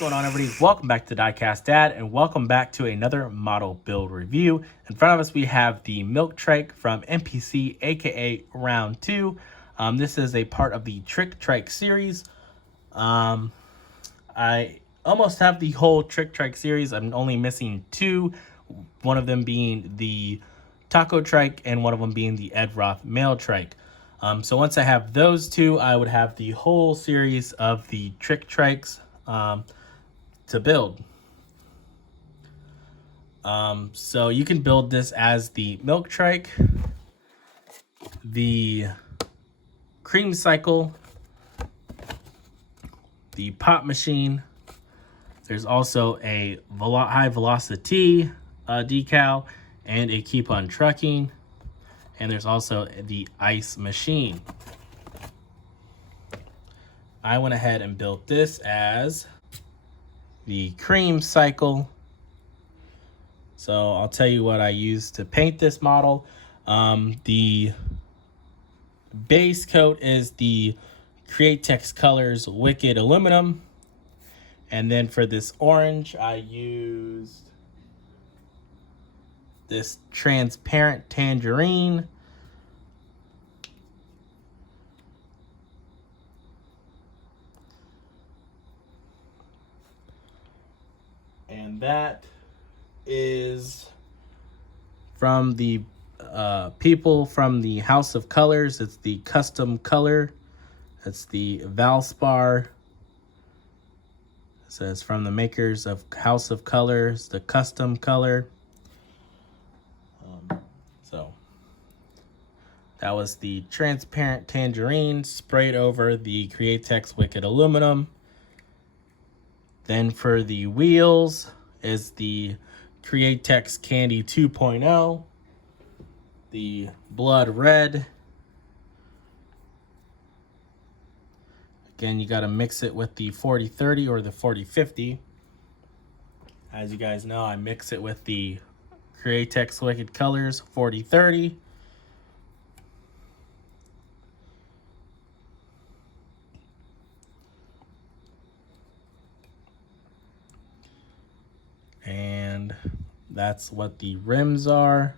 going on, everybody? Welcome back to Diecast Dad, and welcome back to another model build review. In front of us, we have the Milk Trike from MPC, aka Round 2. This is a part of the Trike series. I almost have the whole Trike series. I'm only missing two, one of them being the Taco Trike and one of them being the Ed Roth Male Trike. So once I have those two, I would have the whole series of the Trikes to build. So you can build this as the Milk Trike, the Cream Cycle, the Pop Machine. There's also a high velocity decal and a Keep on Trucking. And there's also the Ice Machine. I went ahead and built this as the Cream Cycle. So I'll tell you what I used to paint this model. The base coat is the Createx Colors Wicked Aluminum. And then for this orange, I used this transparent tangerine. And that is from the people from the House of Colors. It's the custom color. It's the Valspar. It says from the makers of House of Colors, the custom color. So that was the transparent tangerine sprayed over the Createx Wicked Aluminum. Then for the wheels is the Createx Candy 2.0, the Blood Red. Again, you got to mix it with the 40-30 or the 40-50. As you guys know, I mix it with the Createx Wicked Colors 40-30. And that's what the rims are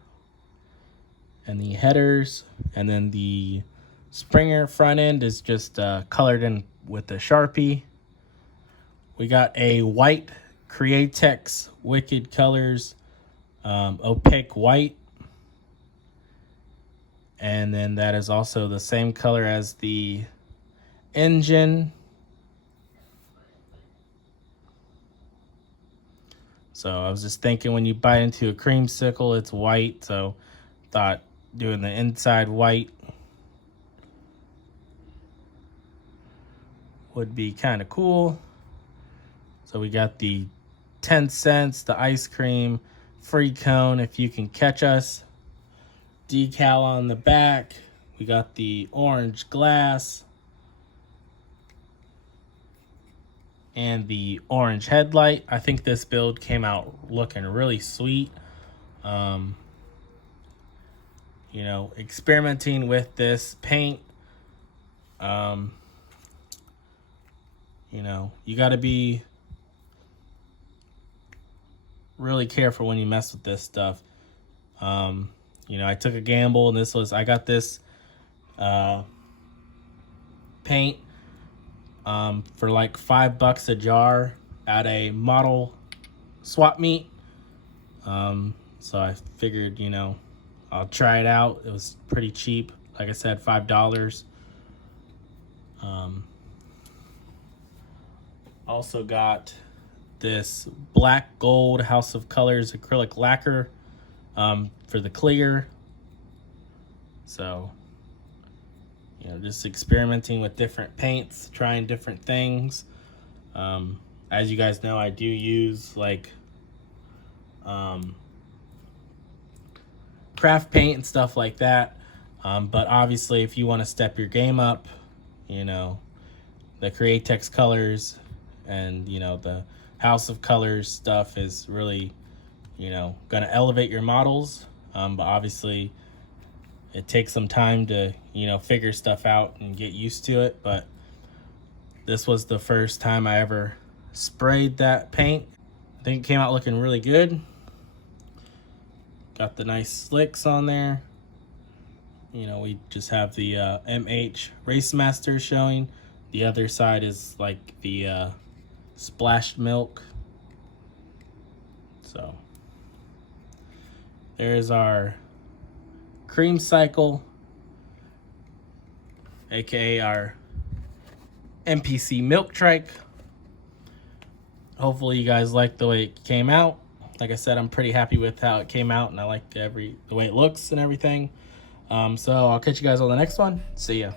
and the headers. And then the Springer front end is just colored in with the Sharpie. We got a white Createx Wicked Colors opaque white. And then that is also the same color as the engine. So I was just thinking when you bite into a creamsicle, it's white. So thought doing the inside white would be kind of cool. So we got the 10 cents, the ice cream, free cone if you can catch us, decal on the back. We got the orange glass and the orange headlight. I think this build came out looking really sweet. You know, experimenting with this paint. You know, you got to be really careful when you mess with this stuff. You know, I took a gamble, and I got this paint for like $5 a jar at a model swap meet. So I figured, you know, I'll try it out. It was pretty cheap. Like I said, $5. Also got this black gold House of Colors acrylic lacquer for the clear. So, you know, just experimenting with different paints, trying different things. As you guys know, I do use like craft paint and stuff like that. But obviously, if you want to step your game up, you know, the Createx Colors and, you know, the House of Colors stuff is really, you know, going to elevate your models. But obviously, it takes some time to, you know, figure stuff out and get used to it. But this was the first time I ever sprayed that paint. I think it came out looking really good. Got the nice slicks on there. You know, we just have the MH Race Master showing. The other side is like the splashed milk. So there's our cream cycle, aka our MPC milk trike. Hopefully you guys like the way it came out. Like I said, I'm pretty happy with how it came out, and I like the way it looks and everything. So I'll catch you guys on the next one. See ya.